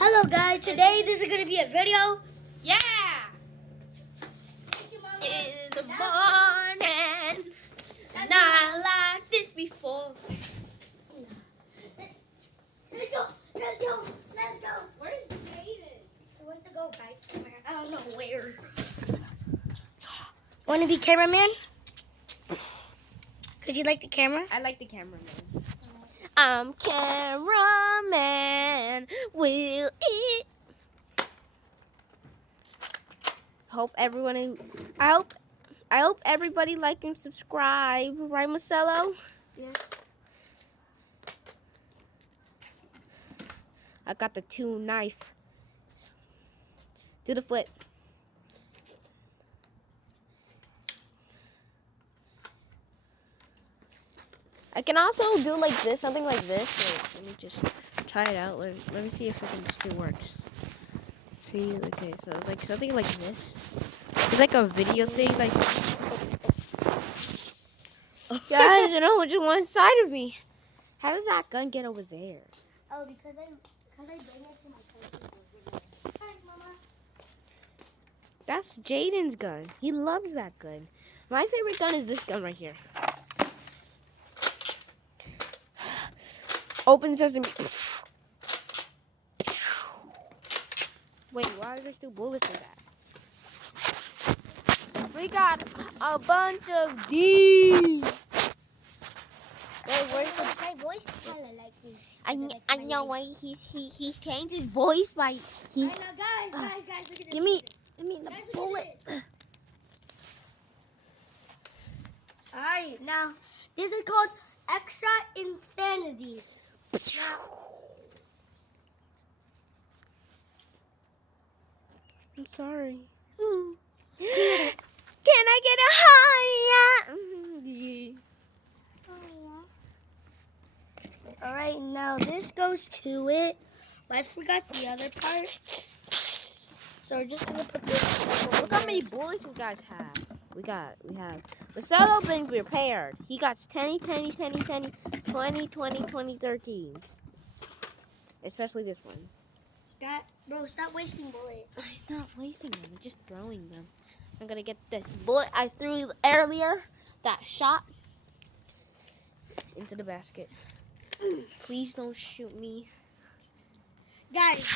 Hello guys, today this is going to be a video. Yeah! In the morning, not like this before. Let's go. Where's Jaden? I want to go guys somewhere. I don't know where. Want to be cameraman? Because you like the camera? I like the cameraman. I'm cameraman, will eat. I hope everybody like and subscribe, right, Marcelo? Yeah. I got the 2 knife. Do the flip. I can also do like this, something like this. Wait, let me just try it out. Let me see if it can still works. See, okay, so it's like something like this. It's like a video thing, like. Guys, I know which one side of me. How did that gun get over there? Oh, because I bring it to my cousin. Hi, Mama. That's Jaden's gun. He loves that gun. My favorite gun is this gun right here. Open sesame. Wait, why are there still bullets in that? We got a bunch of these. Wait, where's the... My voice kind of like this. I know why he's changed his voice by I know, guys, look at this. Give me the Guys, look at bullet. this. Alright, now this is called Extra Insanity. I'm sorry. Can I get a high? Alright, now this goes to it. I forgot the other part. So we're just gonna put this. Look how many bullets you guys have. We have. Marcelo been prepared. He got 10, 20, 13s. Especially this one. Bro, stop wasting bullets. I'm not wasting them. I'm just throwing them. I'm gonna get this bullet I threw earlier. That shot into the basket. Please don't shoot me. Guys,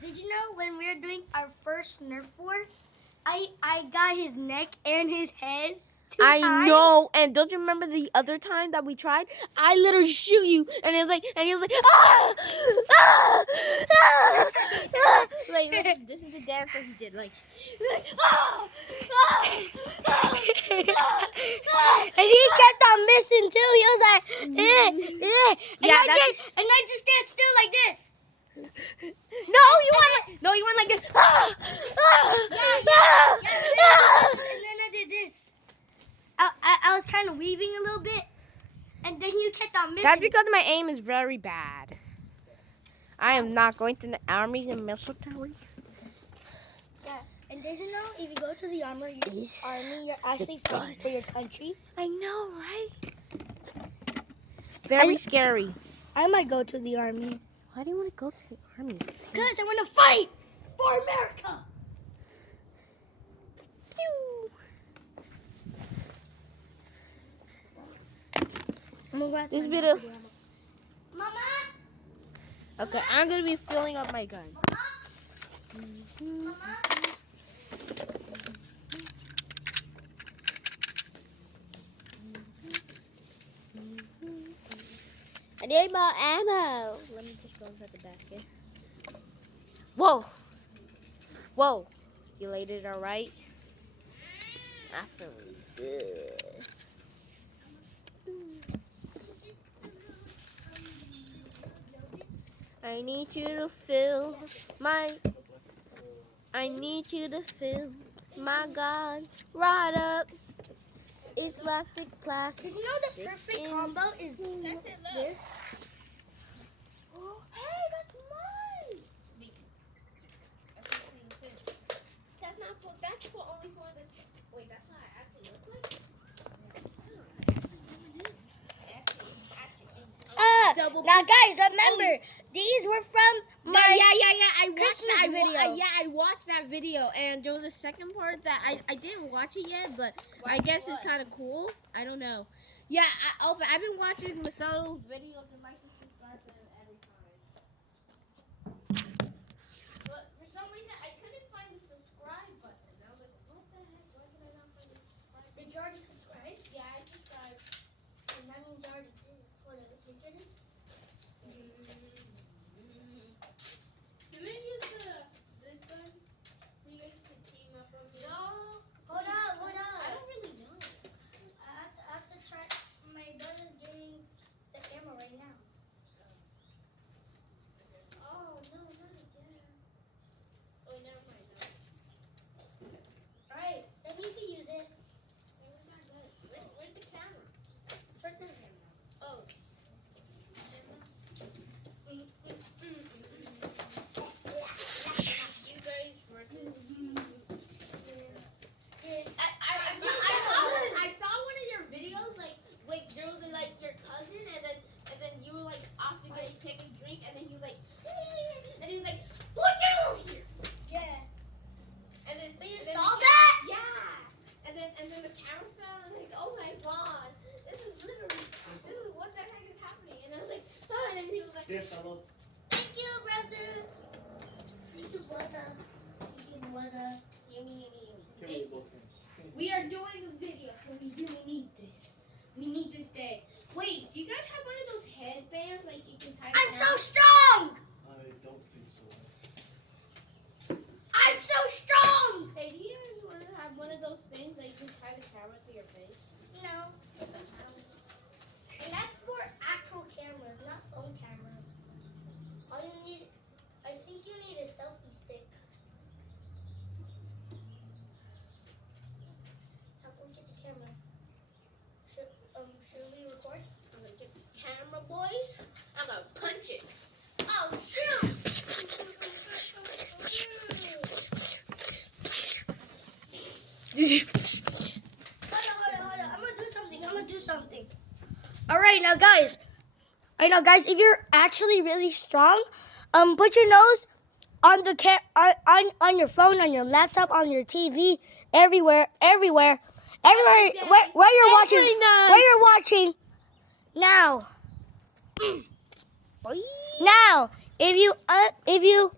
did you know when we were doing our first Nerf war, I got his neck and his head 2 times? I know, and don't you remember the other time that we tried? I literally shoot you, and he was like, ah! Ah! Ah! Ah! Like, look, this is the dance that he did, like ah! Ah! Ah! And he kept on missing too. He was like, Yeah, and I just stand still like this. No, you went like this. Ah! Ah! Ah! And then I did this. I was kind of weaving a little bit, and then you kept on missing. That's because my aim is very bad. I am not going to the army, the military. Yeah, and did you know if you go to the army, you're actually fighting for your country? I know, right? Very scary. I might go to the army. Why do you want to go to the army? Because I want to fight for America. This bit of... Mama. Okay, I'm going to be filling up my gun. Mama. I need more ammo. Let me just go inside the basket. Whoa. Whoa. You laid it all right? I feel good. I need you to fill my gun right up. It's plastic. Did you know the perfect combo is this? Oh, hey, that's mine. That's for only for this. Wait, that's not actually look like. Now guys, remember, these these were from my I watched Christmas that video. I watched that video, and there was a second part that I didn't watch it yet, but I guess it's kind of cool. I don't know. Yeah, I've been watching Masao's videos and like and subscribe to him every time. But for some reason, I couldn't find the subscribe button. I was like, what the heck? Why did I not find the subscribe button? Did you already subscribe? Yeah, I subscribed. And that means you already did. Hold on, you did it? Can I use this one so you guys can team up on me? No. Hold on. I don't really know. I have to try. My brother's getting the camera right now. Oh, no, not again. Oh, never mind. Alright, then you can use it. Where's the camera? Right there. Oh. You guys versus. I saw one of your videos, like there was like your cousin, and then you were like off to get take a drink, and then he was like, and he was like, what get over here? Yeah. And then You and then saw the that? Yeah. And then the camera fell, and I was like, oh my god, this is what the heck is happening? And I was like, oh, and then he was like, Here, fellow. Thank you, brother. Thank you, brother. Thank you, brother. yummy. Come here, both hands. We are doing a video, so we really need this. We need this day. Wait, do you guys have one of those headbands like you can tie? I'm so strong. I don't think so. I'm so strong. Hey, do you guys want to have one of those things that you can tie the camera to your face? No. And that's for actual cameras, not phone cameras. All you need, I think you need a selfie stick. How can we get the camera? Should we record? I'm gonna get the camera, boys. I'm gonna punch it. Oh, shoot! Hold on. I'm gonna do something. All right, now guys, if you're actually really strong, put your nose on the on your phone, on your laptop, on your TV, everywhere where you're watching now. Now, if you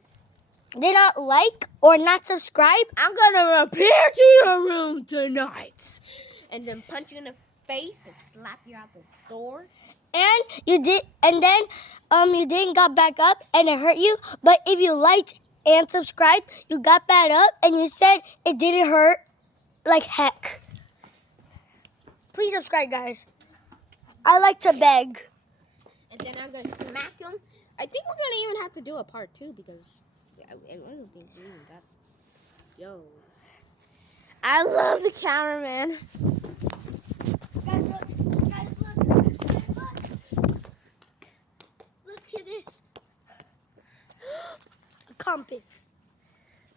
did not like or not subscribe, I'm gonna appear to your room tonight, and then punch you in the face and slap you out the door. and you didn't got back up and it hurt you, but if you liked and subscribed, you got back up and you said it didn't hurt like heck. Please subscribe, guys. I like to beg. And then I'm gonna smack him. I think we're gonna even have to do a part 2 because I don't think we even got. Yo, I love the cameraman. Guys, look. Look at this. A compass.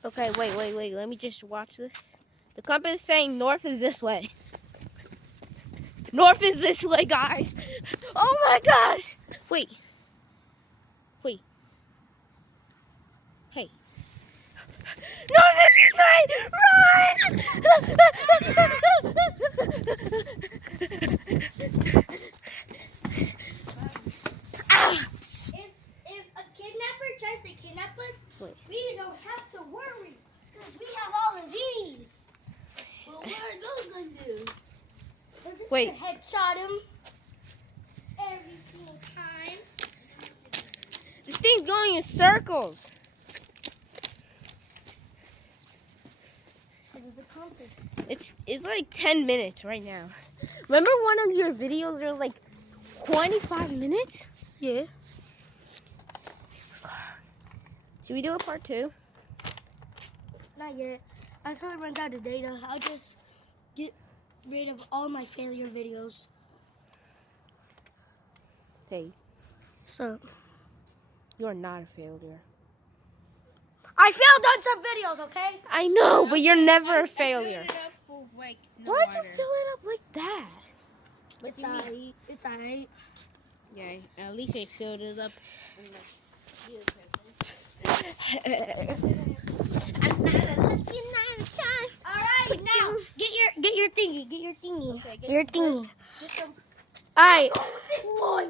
Okay, wait. Let me just watch this. The compass is saying north is this way. North is this way, guys. Oh my gosh. Wait. Hey. North is this way. Run. Ah. If a kidnapper tries to kidnap us, Wait. we don't have to worry because we have all of these. Well, what are those gonna do? We're just Wait. gonna headshot him every single time. This thing's going in circles. Because of the compass. It's like 10 minutes right now. Remember one of your videos that was like 25 minutes? Yeah. Should we do a part 2? Not yet. Until it runs out of data, I'll just get rid of all my failure videos. Hey, So, you're not a failure. I failed on some videos, okay? I know, but you're never a failure. Why'd Why'd you fill it up like that? It's alright. It's alright. Yeah, at least I filled it up. Alright, now get your thingy. Get your thingy. Okay, Get your thingy. Get some. Alright. This boy.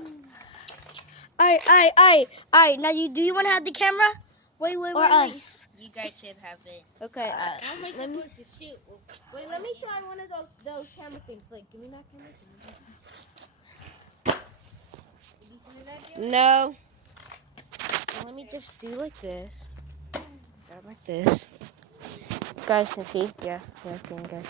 Alright. Now do you want to have the camera Wait, or us? You guys should have it. Okay. How am I Let me. supposed to shoot? Wait, let me try one of those camera things. Like, give me that camera. Did you do that, dude? No. Let me just do like this. Grab like this. You guys can see. Yeah, can you guys?